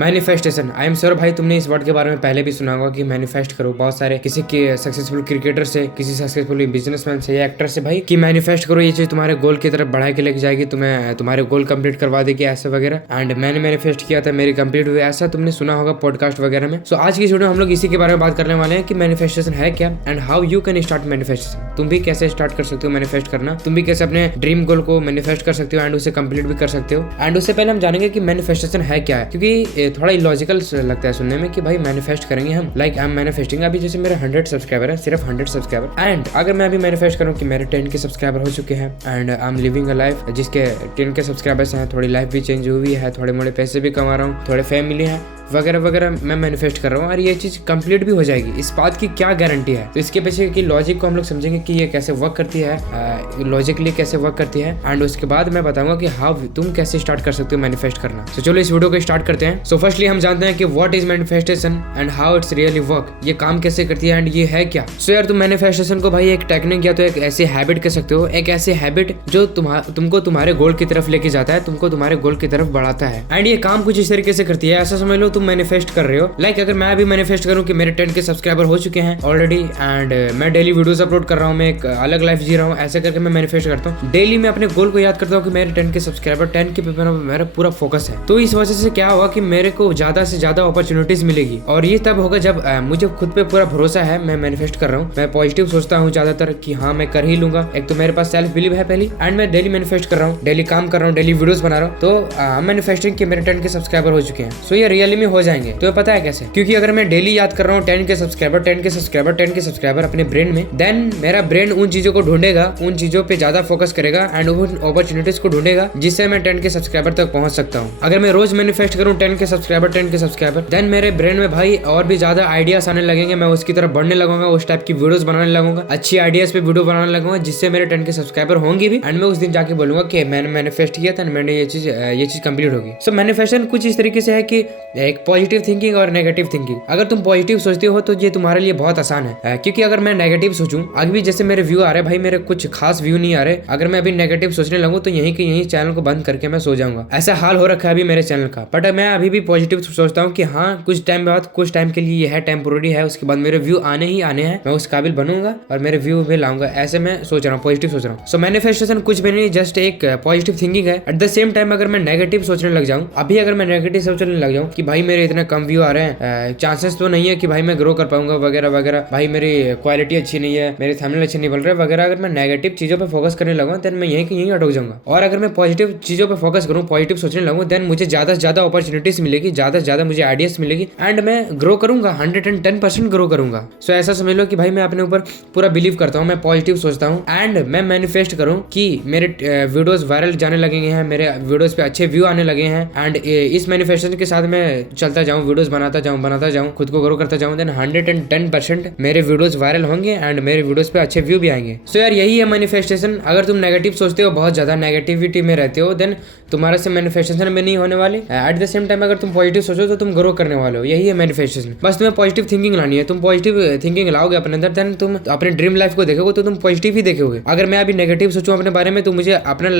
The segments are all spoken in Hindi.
मैनिफेस्टेशन, आई एम श्योर भाई तुमने इस वर्ड के बारे में पहले भी सुना होगा कि मैनिफेस्ट करो। बहुत सारे किसी के सक्सेसफुल क्रिकेटर से, किसी सक्सेसफुल बिजनेसमैन से या एक्टर से भाई कि मैनिफेस्ट करो, ये चीज तुम्हारे गोल की तरफ बढ़ा के लेके जाएगी, तुम्हें तुम्हारे गोल कंप्लीट करवा देगी ऐसे वगैरह। एंड मैंने मैनिफेस्ट किया था, मेरी कंप्लीट हुई, ऐसा तुमने सुना होगा पॉडकास्ट वगैरह में। सो आज की वीडियो में हम लोग इसी के बारे में बात करने वाले हैं कि मैनिफेस्टेशन है क्या and how you can start manifestation. तुम भी कैसे स्टार्ट कर सकते हो मैनिफेस्ट करना, तुम भी कैसे अपने ड्रीम गोल को मैनिफेस्ट कर सकते हो एंड उसे कंप्लीट भी कर सकते हो। एंड उससे पहले हम जानेंगे कि मैनिफेस्टेशन है क्या है, क्योंकि थोड़ा इलॉजिकल लगता है सुनने में कि भाई मैनिफेस्ट करेंगे हम, लाइक आई एम मैनिफेस्टिंग। अभी जैसे मेरे 100 सब्सक्राइबर है, सिर्फ 100 सब्सक्राइबर, एंड अगर मैं अभी मैनिफेस्ट करूं कि मेरे 10 के सब्सक्राइबर हो चुके हैं and I am living a life जिसके 10 के सब्सक्राइबर्स हैं, थोड़ी लाइफ भी चेंज हुई है, थोड़े मोड़े पैसे भी कमा रहा हूँ, थोड़े फैमिली है वगैरह वगैरह, मैं मैनिफेस्ट कर रहा हूँ और ये चीज़ कंप्लीट भी हो जाएगी। इस बात की क्या गारंटी है? तो इसके पीछे की लॉजिक को हम लोग समझेंगे कि ये कैसे वर्क करती है, लॉजिकली कैसे वर्क करती है, एंड उसके बाद मैं बताऊंगा कि हाउ तुम कैसे स्टार्ट कर सकते हो मैनिफेस्ट करना। तो चलो इस वीडियो को स्टार्ट करते हैं। सो फर्स्टली हम जानते हैं कि what is manifestation and how it's really work, ये काम कैसे करती है एंड ये है क्या। सो यार तुम मैनिफेस्टेशन को भाई एक टेक्निक या तो एक ऐसी हैबिट कह सकते हो, एक ऐसी हैबिट जो तुमको तुम्हारे गोल की तरफ लेके जाता है, तुमको तुम्हारे गोल की तरफ बढ़ाता है। एंड ये काम कुछ इस तरीके से करती है, ऐसा समझ लो तुम मैनिफेस्ट कर रहे हो। लाइक अगर मैं अभी मैनिफेस्ट करूं कि मेरे 10 के सब्सक्राइबर हो चुके हैं ऑलरेडी एंड मैं डेली वीडियोस अपलोड कर रहा हूं, मैं एक अलग लाइफ जी रहा हूं, ऐसे करके मैं मैनिफेस्ट करता हूं। डेली मैं अपने गोल को याद करता हूं कि मेरे 10 के सब्सक्राइबर, 10 के पे मेरा पूरा फोकस है। तो इस वजह से क्या होगा कि मेरे को ज्यादा से ज्यादा अपॉर्चुनिटीज मिलेगी और ये तब होगा जब मुझे खुद पे पूरा भरोसा है, मैं मैनिफेस्ट कर रहा हूँ, मैं पॉजिटिव सोचता हूँ ज्यादातर कि हाँ मैं कर ही लूंगा। एक तो मेरे पास सेल्फ बिलीव है पहली, एंड मैं डेली मैनिफेस्ट कर रहा हूँ, डेली काम कर रहा हूँ, डेली वीडियोस बना रहा हूँ, तो मैनिफेस्टिंग के मेरे 10 के सब्सक्राइबर हो चुके हैं। सो ये रियली में हो जाएंगे। तो पता है कैसे? क्योंकि अगर मैं डेली याद कर रहा हूँ 10 के सब्सक्राइबर, 10 के सब्सक्राइबर, 10 के सब्सक्राइबर अपने ब्रेन में, देन मेरा ब्रेन उन चीजों को ढूंढेगा, उन चीजों पे ज्यादा फोकस करेगा एंड उन अपॉर्चुनिटीज को ढूंढेगा जिससे मैं 10 के सब्सक्राइबर तक पहुंच सकता हूँ। अगर मैं रोज मैनिफेस्ट करूँ 10 के सब्सक्राइबर, 10 के सब्सक्राइबर, देन मेरे ब्रेन में भाई और भी ज्यादा आइडियाज आने लगेंगे, मैं उसकी तरफ बढ़ने लगूंगा, उस टाइप की वीडियोस बनाने लगूंगा, अच्छी आइडियाज पे वीडियो बनाने लगूंगा जिससे मेरे 10 के सब्सक्राइबर होंगे भी एंड मैं उस दिन जाके बोलूंगा कि मैंने मैनिफेस्ट किया था, मैंने ये चीज कंप्लीट होगी। सो मैनिफेस्टेशन कुछ इस तरीके से है कि एक पॉजिटिव थिंकिंग और नेगेटिव थिंकिंग। अगर तुम पॉजिटिव सोचते हो तो ये तुम्हारे लिए बहुत आसान है, क्योंकि अगर मैं नेगेटिव सोचूं, अभी जैसे मेरे व्यू आ रहे भाई, मेरे कुछ खास व्यू नहीं आ रहे, अगर मैं अभी नेगेटिव सोचने लगूं तो यहीं के यहीं चैनल को बंद करके मैं सो जाऊंगा। ऐसा हाल हो रखा है अभी मेरे चैनल का। बट मैं अभी भी पॉजिटिव सोचता हूँ कि हाँ कुछ टाइम बाद, कुछ टाइम के लिए ये है, टेम्पोररी है, उसके बाद मेरे व्यू आने ही आने हैं, मैं उस काबिल बनूंगा और मेरे व्यू भी लाऊंगा। ऐसे मैं सोच रहा हूँ, पॉजिटिव सोच रहा हूँ। सो मैनिफेस्टेशन कुछ भी नहीं, जस्ट एक पॉजिटिव थिंकिंग है। एट द सेम टाइम अगर मैं नेगेटिव सोचने लग जाऊँ, अभी अगर मैं नेगेटिव सोचने लग जाऊँ कि भाई मेरे इतने कम व्यू आ रहे हैं, चांसेस तो नहीं है कि भाई मैं ग्रो कर पाऊंगा वगैरह वगैरह, भाई मेरी क्वालिटी अच्छी नहीं है, मेरे थंबनेल अच्छे नहीं बन रहे वगैरह, अगर मैं नेगेटिव चीजों पे फोकस करने लगूं देन मैं यहीं के यहीं अटक जाऊंगा। और अगर मैं पॉजिटिव चीजों पे फोकस करूं, पॉजिटिव सोचने लगूं, देन मुझे ज्यादा से ज्यादा अपॉर्चुनिटीज मिलेगी, ज्यादा से ज्यादा मुझे आइडियाज मिलेगी एंड मैं ग्रो करूंगा, 110% ग्रो करूंगा। सो ऐसा समझ लो कि भाई मैं अपने ऊपर पूरा बिलीव करता हूँ, मैं पॉजिटिव सोचता हूँ एंड मैं मैनिफेस्ट करूँ कि मेरे वीडियोस वायरल जाने लगे हैं, मेरे वीडियोस पे अच्छे व्यू आने लगे हैं एंड इस मैनिफेस्टेशन के साथ मैं चलता जाऊँ, वीडियोस बनाता जाऊँ, खुद को ग्रो करता जाऊँ, देन 110% मेरे वीडियोस वायरल होंगे एंड मेरे वीडियोस पे अच्छे व्यू भी आएंगे। सो यार यही है मैनिफेस्टेशन। अगर तुम नेगेटिव सोचते हो, बहुत ज्यादा नेगेटिविटी में रहते हो, देन तुम्हारे से मैनिफेस्टेशन में नहीं होने वाले। एट द सेम टाइम अगर तुम पॉजिटिव सोचो तो तुम ग्रो करने वाले हो। यही है मैनिफेस्टेशन। बस तुम्हें पॉजिटिव थिंकिंग लानी है। तुम पॉजिटिव थिंकिंग लाओगे अपने अंदर, देन तुम अपने ड्रीम लाइफ को देखोगे तो तुम पॉजिटिव ही देखोगे। अगर मैं अभी नेगेटिव सोचूं अपने बारे में तो मुझे अपना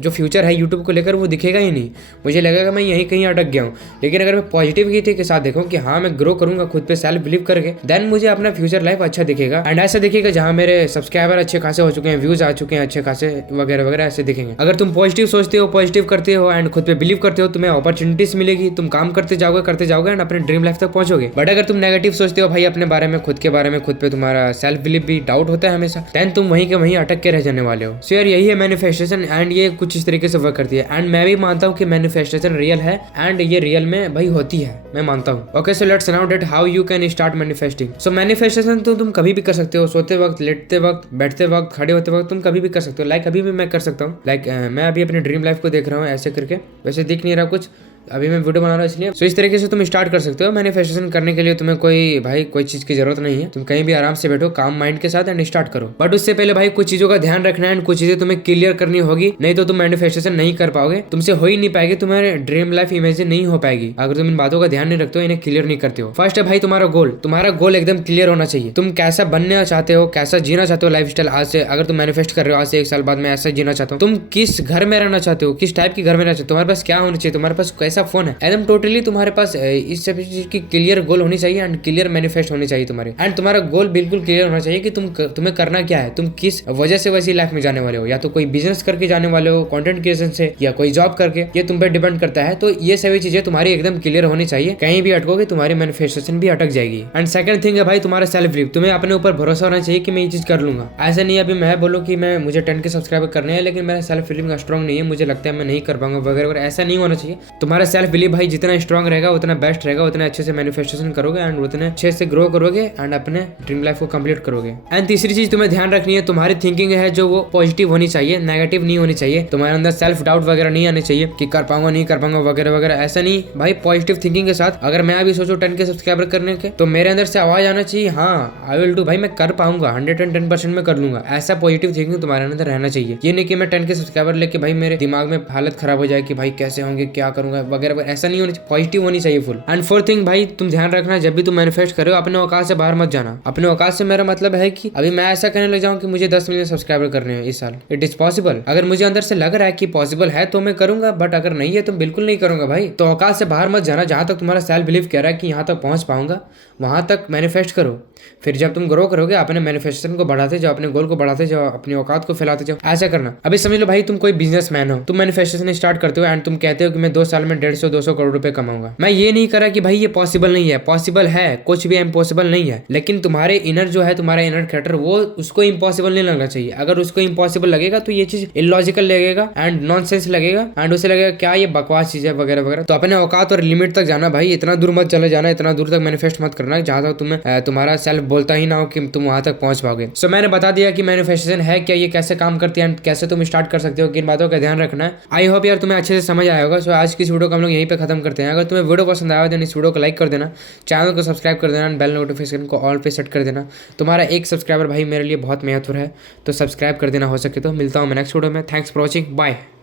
जो फ्यूचर है यूट्यूब को लेकर वो दिखेगा ही नहीं, मुझे लगेगा मैं यहीं कहीं अटक गया हूँ। लेकिन अगर मैं पॉजिटिविटी के साथ देखूँ कि हाँ मैं ग्रो करूंगा खुद पे सेल्फ बिलीव करके, देन मुझे अपना फ्यूचर लाइफ अच्छा दिखेगा एंड ऐसा दिखेगा जहाँ मेरे सब्सक्राइबर अच्छे खासे हो चुके हैं, व्यूज आ चुके हैं अच्छे खासे वगैरह वगैरह, ऐसे दिखेंगे। अगर तुम पॉजिटिव सोचते हो, पॉजिटिव करते हो एंड खुद पे बिलीव करते हो, तुम्हें अपॉर्चुनिटीज मिलेगी, तुम काम करते जाओगे एंड अपने ड्रीम लाइफ तक पहुंचोगे। बट अगर तुम नेगेटिव सोचते हो भाई अपने बारे में, खुद के बारे में, खुद पे तुम्हारा सेल्फ बिलीव भी डाउट होता है हमेशा, देन तुम वहीं के वहीं अटक के रह जाने वाले हो। सो यार यही है मैनिफेस्टेशन एंड ये कुछ इस तरीके से वर्क करती है एंड मैं भी मानता हूँ कि मैनिफेस्टेशन रियल है एंड ये रियल में भाई होती है, मैं मानता हूँ। Okay so let's now date how you can start manifesting. So manifestation तो तुम कभी भी कर सकते हो, सोते वक्त, लेटते वक्त, बैठते वक्त, खड़े होते वक्त, तुम कभी भी कर सकते हो। लाइक अभी भी मैं कर सकता हूँ। लाइक मैं अभी अपने ड्रीम लाइफ को देख रहा हूँ ऐसे करके, वैसे दिख नहीं रहा कुछ, अभी मैं वीडियो बना रहा हूँ इसलिए। सो इस तरीके से तुम स्टार्ट कर सकते हो मैनिफेस्टेशन करने के लिए। तुम्हें कोई चीज की जरूरत नहीं है, तुम कहीं भी आराम से बैठो काम माइंड के साथ एंड स्टार्ट करो। बट उससे पहले भाई कुछ चीजों का ध्यान रखना है एंड कुछ चीजें तुम्हें क्लियर करनी होगी, नहीं तो तुम मैनिफेस्टेशन नहीं कर पाओगे, तुमसे हो ही नहीं पाएगी, तुम्हारे ड्रीम लाइफ इमेजिन नहीं हो पाएगी अगर तुम इन बातों का ध्यान नहीं रखते हो, इन्हें क्लियर नहीं करते हो। फर्स्ट है भाई तुम्हारा गोल एकदम क्लियर होना चाहिए। तुम कैसा बनना चाहते हो, कैसा जीना चाहते हो लाइफ स्टाइल आज से, अगर तुम मैनिफेस्ट कर रहे हो आज से 1 साल बाद मैं ऐसा जीना चाहता हूँ, तुम किस घर में रहना चाहते हो, किस टाइप के घर में रहना चाहते हो, तुम्हारे पास क्या होना चाहिए, तुम्हारे पास कैसे कैसा फोन है, एकदम टोटली तुम्हारे पास इस सब चीज की क्लियर गोल होनी चाहिए एंड क्लियर मैनिफेस्ट होनी चाहिए तुम्हारे, एंड तुम्हारा गोल बिल्कुल क्लियर होना चाहिए कि तुम्हें करना क्या है, तुम किस वजह से वैसी लाइफ में जाने वाले हो, या तो कोई बिजनेस करके जाने वाले हो कंटेंट क्रिएशन से, या कोई जॉब करके, ये तुम पे डिपेंड करता है। तो ये सभी चीजें तुम्हारी एकदम क्लियर होनी चाहिए, कहीं भी अटकोगे तुम्हारी मैनिफेस्टेशन भी अटक जाएगी। एंड सेकंड थिंग है भाई तुम्हारा सेल्फ बिलीव, तुम्हें अपने ऊपर भरोसा होना चाहिए कि मैं ये चीज कर लूंगा। ऐसा नहीं अभी मैं बोलूँ कि मैं मुझे 10 के सब्सक्राइबर करने हैं लेकिन मेरा सेल्फ बिलीव स्ट्रॉन्ग नहीं है, मुझे लगता है मैं नहीं कर पाऊंगा वगैरह वगैरह, ऐसा नहीं होना चाहिए। तुम्हारा सेल्फ बिलीव भाई जितना स्ट्रॉन्ग रहेगा उतना बेस्ट रहेगा, उतना अच्छे से मैनिफेस्टेशन करोगे एंड उतने अच्छे से ग्रो करोगे एंड अपने ड्रीम लाइफ को कंप्लीट करोगे। एंड तीसरी चीज तुम्हें ध्यान रखनी है, तुम्हारी थिंकिंग है जो वो पॉजिटिव होनी चाहिए, नेगेटिव नहीं होनी चाहिए। तुम्हारे अंदर सेल्फ डाउट वगैरह नहीं आने चाहिए कि कर पाऊंगा नहीं कर पाऊंगा वगैरह वगैरह, ऐसा नहीं भाई। पॉजिटिव थिंकिंग के साथ अगर मैं अभी सोचूं 10 के सब्सक्राइबर करने के, तो मेरे अंदर से आवाज आना चाहिए हाँ आई विल डू, भाई मैं कर पाऊंगा 110% में कर लूंगा। ऐसा पॉजिटिव थिंकिंग तुम्हारे अंदर रहना चाहिए। ये नहीं कि मैं 10 के सब्सक्राइबर लेके भाई मेरे दिमाग में हालत खराब हो जाए कि भाई कैसे होंगे क्या करूंगा वगैरह, ऐसा नहीं होना चाहिए, पॉजिटिव होनी चाहिए फुल। एंड फोर्थ थिंग भाई तुम ध्यान रखना, जब भी तुम मैनिफेस्ट करो अपने औकात से बाहर मत जाना। अपने औकात से मेरा मतलब है कि अभी मैं ऐसा कहने लग जाऊं कि मुझे 10 मिलियन सब्सक्राइबर करने हैं इस साल, इट इज पॉसिबल। अगर मुझे अंदर से लग रहा है कि पॉसिबल है तो मैं करूंगा, बट अगर नहीं है तो बिल्कुल नहीं करूंगा भाई। तो औकात से बाहर मत जाना, जहां तक तुम्हारा सेल्फ बिलीव कह रहा है कि यहाँ तक पहुंच पाऊंगा वहां तक मैनिफेस्ट करो। फिर जब तुम ग्रो करोगे अपने मैनिफेस्टेशन को बढ़ाते जाओ, अपने गोल को बढ़ाते जाओ, अपनी औकात को फैलाते जाओ, ऐसा करना। अभी समझ लो भाई तुम कोई बिजनेसमैन हो, तुम मैनिफेस्टेशन स्टार्ट करते हो एंड तुम कहते हो कि मैं 2 साल में 150-200 करोड़ रुपए कमाऊंगा। मैं ये नहीं कर रहा कि भाई ये पॉसिबल नहीं है, पॉसिबल है, कुछ भी इम्पॉसिबल नहीं है, लेकिन तुम्हारे इनर जो है तुम्हारा इनर क्रिएटर वो उसको इम्पॉसिबल नहीं लगना चाहिए। अगर उसको इम्पॉसिबल लगेगा तो ये चीज इलॉजिकल लगेगा एंड नॉनसेंस लगेगा एंड उसे लगेगा क्या ये बकवास चीज है वगैरह वगैरह। तो अपने औकात और लिमिट तक जाना भाई, इतना दूर मत चले जाना, इतना दूर तक मैनिफेस्ट मत करना जहां तक तुम्हें तुम्हारा सेल्फ बोलता ही ना हो कि तुम वहां तक पहुंच पाओगे। सो मैंने बता दिया कि मैनिफेस्टेशन है क्या, ये कैसे काम करती है, कैसे तुम स्टार्ट कर सकते हो, किन बातों का ध्यान रखना है। आई होप यार तुम्हें अच्छे से समझ आया होगा। सो आज की इस वीडियो को हम लोग यहीं पे खत्म करते हैं। अगर तुम्हें वीडियो पसंद आया तो इस वीडियो को लाइक कर देना, चैनल को सब्सक्राइब कर देना, बेल नोटिफिकेशन को ऑल पे सेट कर देना। तुम्हारा एक सब्सक्राइबर भाई मेरे लिए बहुत महत्व है, तो सब्सक्राइब कर देना हो सके तो। मिलता हूँ मैं नेक्स्ट वीडियो में। Thanks for watching, bye.